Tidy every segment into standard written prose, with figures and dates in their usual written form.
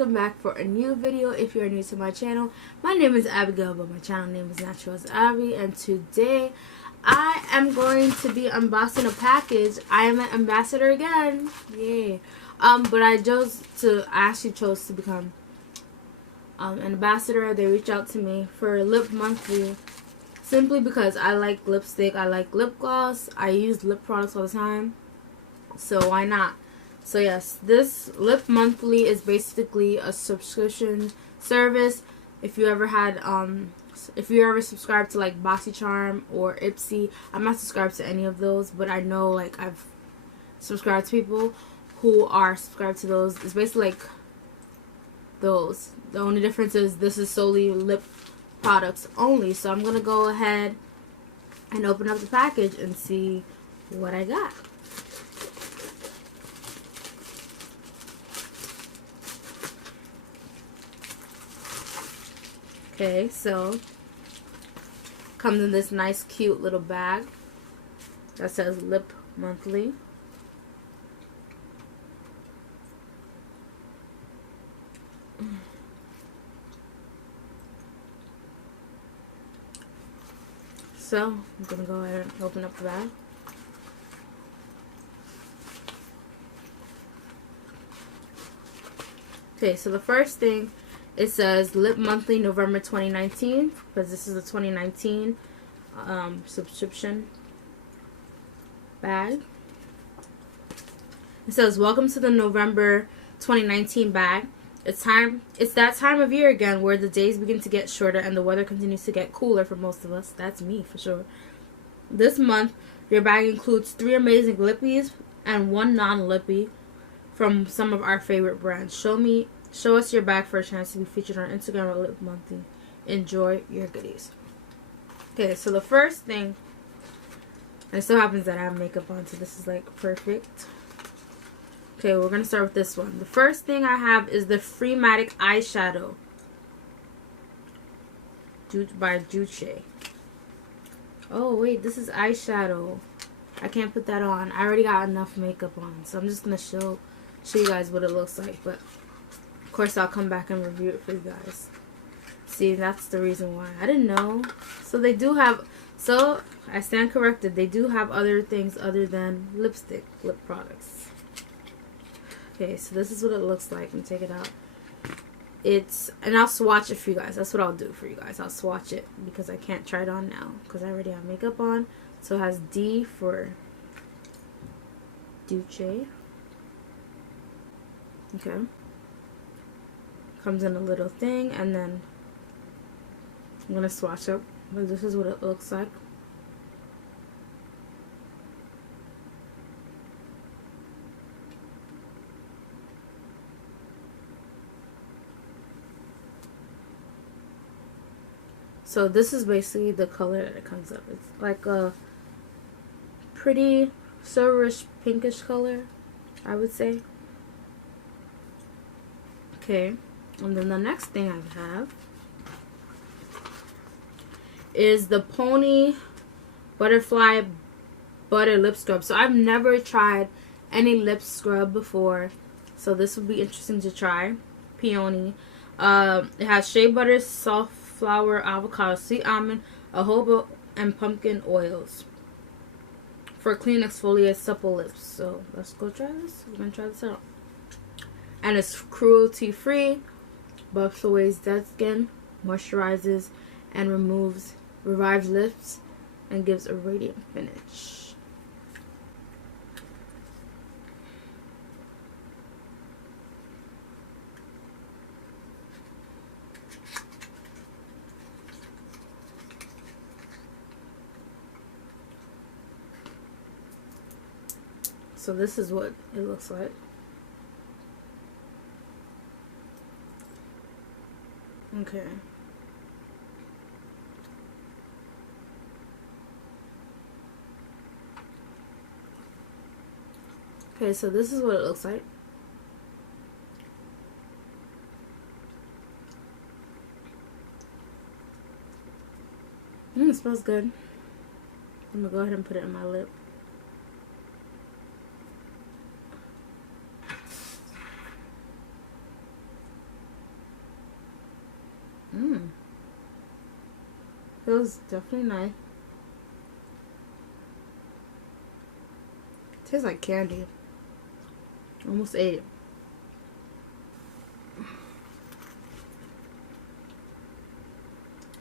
Welcome back for a new video. If you're new to my channel, my name is Abigail, but my channel name is Natural as Abby, and today I am going to be unboxing a package. I am an ambassador again, yay! But I actually chose to become an ambassador. They reached out to me for Lip Monthly simply because I like lipstick, I like lip gloss, I use lip products all the time, so why not? So yes, this Lip Monthly is basically a subscription service. If you ever subscribed to like BoxyCharm or Ipsy, I'm not subscribed to any of those, but I know like I've subscribed to people who are subscribed to those. It's basically like those. The only difference is this is solely lip products only. So I'm gonna go ahead and open up the package and see what I got. Okay, so comes in this nice cute little bag that says Lip Monthly. So I'm gonna go ahead and open up the bag. Okay, so the first thing, it says Lip Monthly November 2019, because this is a 2019 subscription bag. It says, welcome to the November 2019 bag. It's that time of year again where the days begin to get shorter and the weather continues to get cooler for most of us. That's me for sure. This month, your bag includes 3 amazing lippies and 1 non-lippy from some of our favorite brands. Show us your bag for a chance to be featured on Instagram at Lip Monthly. Enjoy your goodies. Okay, so the first thing, and it so happens that I have makeup on, so this is like perfect. Okay, we're going to start with this one. The first thing I have is the Freematic Eyeshadow by Doucce. Oh, wait, this is eyeshadow. I can't put that on. I already got enough makeup on, so I'm just going to show you guys what it looks like. But, of course, I'll come back and review it for you guys. See, that's the reason why. I didn't know. So, they do have... So, I stand corrected. They do have other things other than lip products. Okay, so this is what it looks like. Let me take it out. And I'll swatch it for you guys. That's what I'll do for you guys. I'll swatch it because I can't try it on now because I already have makeup on. So it has D for Doucce. Okay. Comes in a little thing, and then I'm gonna swatch up. But this is what it looks like. So this is basically the color that it comes up. It's like a pretty silverish pinkish color, I would say. Okay, and then the next thing I have is the Peony Butterfly Butter Lip Scrub. So I've never tried any lip scrub before, so this would be interesting to try. Peony. It has shea butter, soft flour, avocado, sweet almond, jojoba, and pumpkin oils for clean, exfoliate, supple lips. So let's go try this. We're gonna try this out. And it's cruelty free, buffs away dead skin, moisturizes, and revives lips, and gives a radiant finish. So this is what it looks like. Okay. Okay, so this is what it looks like. It smells good. I'm gonna go ahead and put it in my lip. feels definitely nice. Tastes like candy. Almost ate it.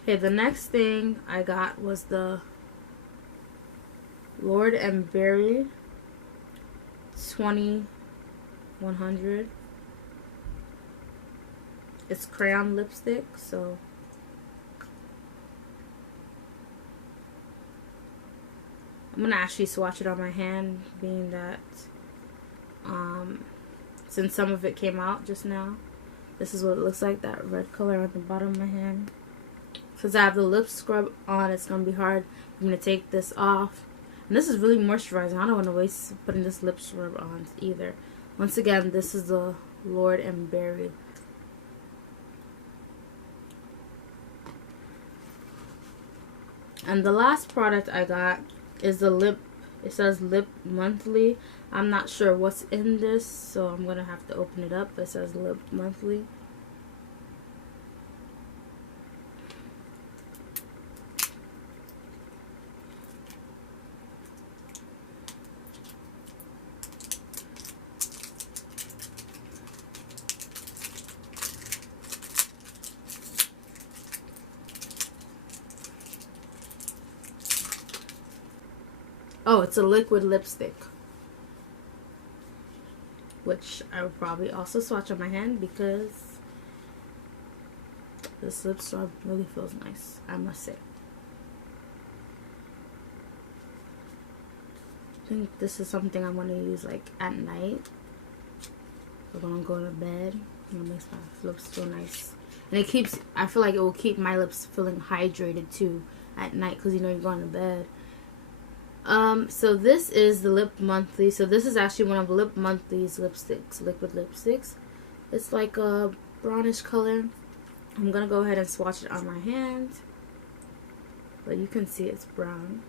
Okay, the next thing I got was the Lord and Berry 2100. It's crayon lipstick, so I'm gonna actually swatch it on my hand, being that since some of it came out just now. This is what it looks like, that red color at the bottom of my hand. Since I have the lip scrub on, it's gonna be hard. I'm gonna take this off. And this is really moisturizing. I don't want to waste putting this lip scrub on either. Once again, this is the Lord and Berry. And the last product I got is the lip. It says Lip Monthly. I'm not sure what's in this, so I'm gonna have to open it up. It says Lip Monthly. Oh, it's a liquid lipstick, which I would probably also swatch on my hand because this lip scrub really feels nice, I must say. I think this is something I'm going to use like at night. So when I'm going to bed, it makes my lips feel nice. And it keeps, I feel like it will keep my lips feeling hydrated too at night because you know you're going to bed. So this is the Lip Monthly. So this is actually one of Lip Monthly's lipsticks, liquid lipsticks. It's like a brownish color. I'm gonna go ahead and swatch it on my hand, but you can see it's brown.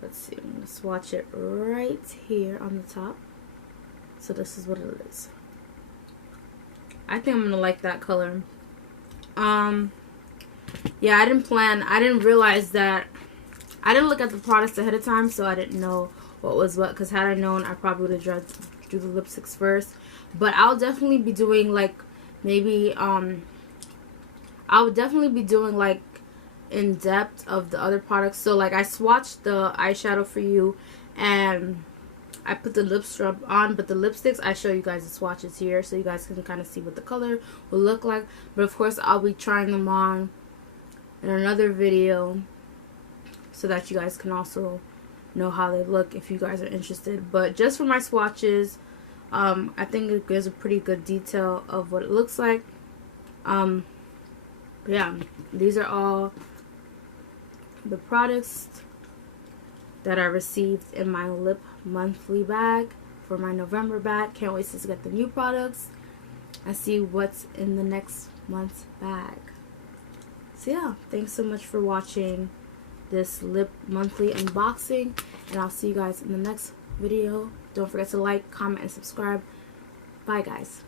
Let's see, I'm gonna swatch it right here on the top. So this is what it is. I think I'm gonna like that color. Yeah, I didn't realize that. I didn't look at the products ahead of time, so I didn't know what was what. Because had I known, I probably would have do the lipsticks first. But I'll definitely be doing like maybe I would definitely be doing like in depth of the other products. So like I swatched the eyeshadow for you, and I put the lip scrub on. But the lipsticks, I show you guys the swatches here, so you guys can kind of see what the color will look like. But of course, I'll be trying them on in another video, so that you guys can also know how they look if you guys are interested. But just for my swatches, I think it gives a pretty good detail of what it looks like. Yeah, these are all the products that I received in my Lip Monthly bag for my November bag. Can't wait to get the new products and see what's in the next month's bag. So yeah, thanks so much for watching this Lip Monthly unboxing, and I'll see you guys in the next video. Don't forget to like, comment, and subscribe. Bye guys.